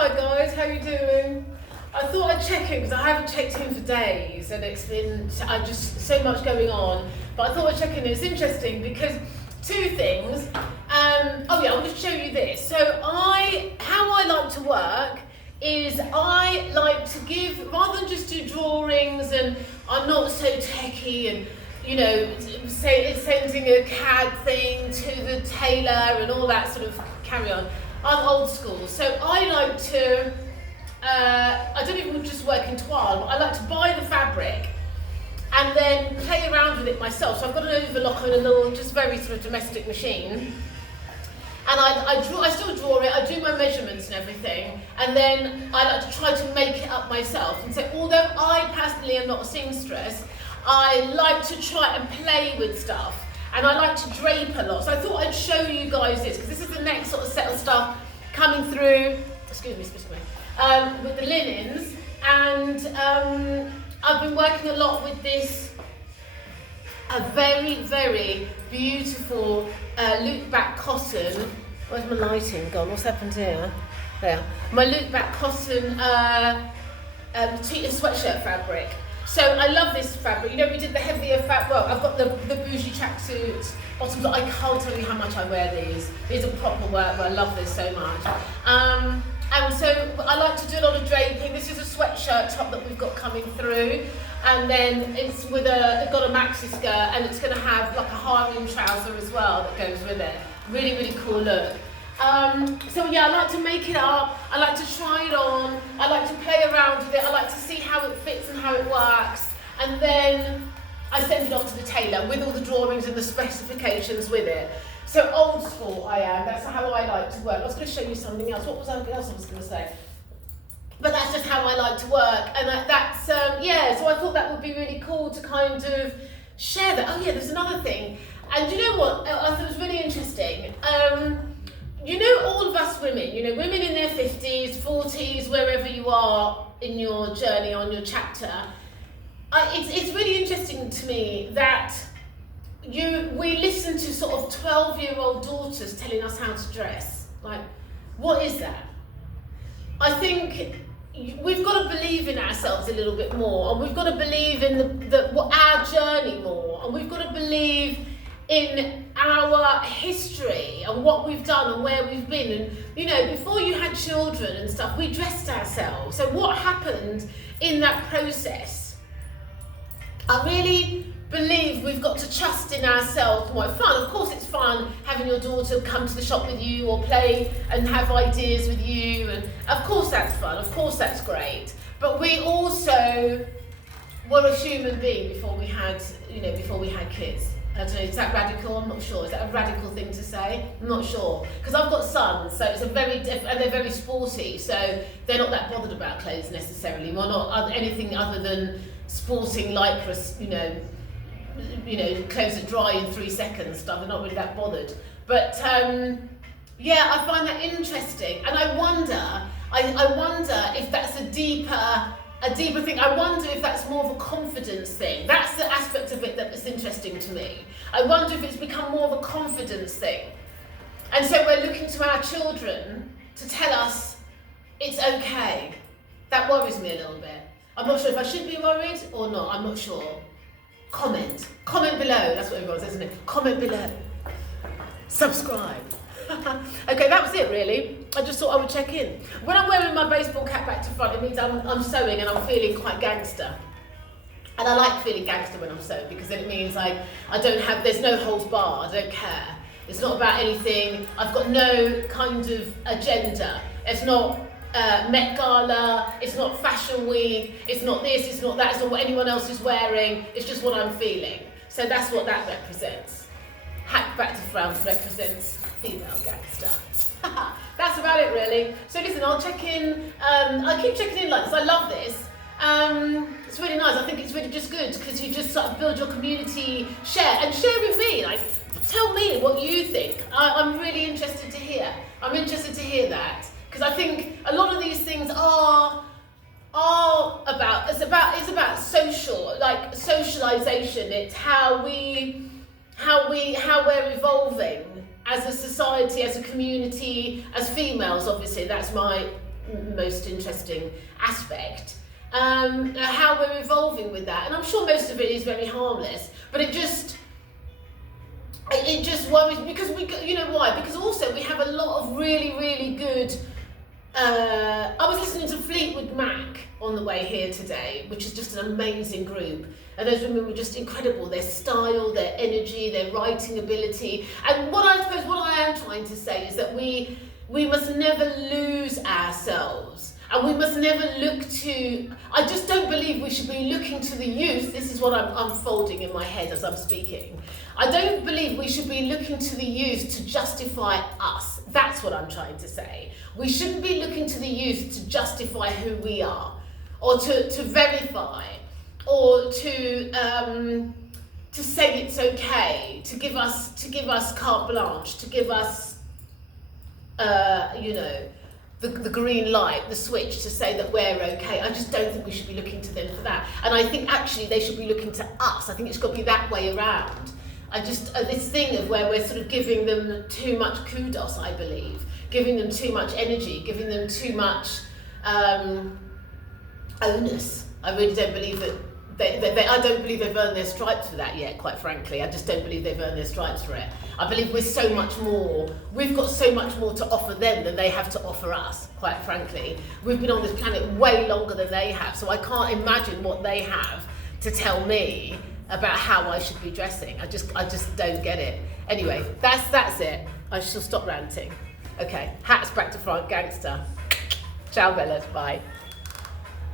Hi guys, how you doing? I thought I'd check in because I haven't checked in for days and it's been just so much going on. But I thought I'd check in. It's interesting because two things. Oh yeah, I'll just show you this. So how I like to work is I like to give, rather than just do drawings and I'm not so techie and sending a CAD thing to the tailor and all that sort of carry on. I'm old school, so I like to, I don't even just work in toile, but I like to buy the fabric and then play around with it myself. So I've got an overlock on a little, just very sort of domestic machine. And I still draw it, I do my measurements and everything, and then I like to try to make it up myself. And so although I personally am not a seamstress, I like to try and play with stuff. And I like to drape a lot. So I thought I'd show you guys this, because this is the next sort of set of stuff coming through, with the linens. And I've been working a lot with this, a very, very beautiful loop back cotton. Where's my lighting gone? What's happened here? There. My loop back cotton sweatshirt fabric. So I love this fabric. We did the heavier fabric. Well, I've got the bougie tracksuit bottoms. I can't tell you how much I wear these. These are proper work. I love this so much. And so I like to do a lot of draping. This is a sweatshirt top that we've got coming through. And then it's with got a maxi skirt, and it's going to have like a harem trouser as well that goes with it. Really, really cool look. So yeah, I like to make it up, I like to try it on, I like to play around with it, I like to see how it fits and how it works, and then I send it off to the tailor with all the drawings and the specifications with it. So old school I am, that's how I like to work. I was going to show you something else, what was something else I was going to say? But that's just how I like to work, and that's, so I thought that would be really cool to kind of share that. Oh yeah, there's another thing, and you know what, I thought it was really interesting. All of us women, women in their 50s, 40s, wherever you are in your journey, on your chapter, it's really interesting to me that we listen to sort of 12-year-old daughters telling us how to dress. Like, what is that? I think we've got to believe in ourselves a little bit more, and we've got to believe in our journey more, and we've got to believe in our history and what we've done and where we've been. And before you had children and stuff, we dressed ourselves. So what happened in that process? I really believe we've got to trust in ourselves more. Fun, of course it's fun having your daughter come to the shop with you or play and have ideas with you, and of course that's fun, of course that's great. But we also were a human being before we had kids. I don't know, is that radical? I'm not sure. Is that a radical thing to say? I'm not sure. Because I've got sons, so it's and they're very sporty, so they're not that bothered about clothes necessarily. Well, not anything other than sporting lycra, clothes that dry in 3 seconds stuff. They're not really that bothered. But I find that interesting, and I wonder if that's a deeper thing. I wonder if that's more of a confidence thing. That's the aspect of it that is interesting to me. I wonder if it's become more of a confidence thing. And so we're looking to our children to tell us it's okay. That worries me a little bit. I'm not sure if I should be worried or not. I'm not sure. Comment below. That's what everyone says, isn't it? Comment below. Subscribe. Okay, that was it really. I just thought I would check in. When I'm wearing my baseball cap back to front, it means I'm sewing and I'm feeling quite gangster. And I like feeling gangster when I'm sewing, because then it means there's no holds barred, I don't care. It's not about anything, I've got no kind of agenda. It's not Met Gala, it's not Fashion Week, it's not this, it's not that, it's not what anyone else is wearing, it's just what I'm feeling. So that's what that represents. Hack back to front represents female gangster. That's about it really. So listen, I'll check in, I keep checking in like this, I love this. It's really nice. I think it's really just good because you just sort of build your community, share with me, like tell me what you think. I'm really interested to hear. I'm interested to hear that, because I think a lot of these things are about social, like socialization. It's how we're evolving as a society, as a community, as females. Obviously that's my most interesting aspect. How we're evolving with that, and I'm sure most of it is very harmless, but it just worries, because you know why? Because also we have a lot of really good. I was listening to Fleetwood Mac on the way here today, which is just an amazing group, and those women were just incredible. Their style, their energy, their writing ability, and what I am trying to say is that we must never lose ourselves. And we must never look to, I just don't believe we should be looking to the youth. This is what I'm unfolding in my head as I'm speaking. I don't believe we should be looking to the youth to justify us. That's what I'm trying to say. We shouldn't be looking to the youth to justify who we are, or to verify, or to say it's okay, to give us carte blanche, to give us, the green light, the switch to say that we're okay. I just don't think we should be looking to them for that. And I think actually they should be looking to us. I think it's got to be that way around. I just, this thing of where we're sort of giving them too much kudos, I believe, giving them too much energy, giving them too much onus. I really don't believe that I don't believe they've earned their stripes for that yet, quite frankly. I just don't believe they've earned their stripes for it. I believe we've got so much more to offer them than they have to offer us, quite frankly. We've been on this planet way longer than they have, so I can't imagine what they have to tell me about how I should be dressing. I just don't get it. Anyway, that's it. I shall stop ranting. Okay, hats back to front, gangster. Ciao, Bellas, bye.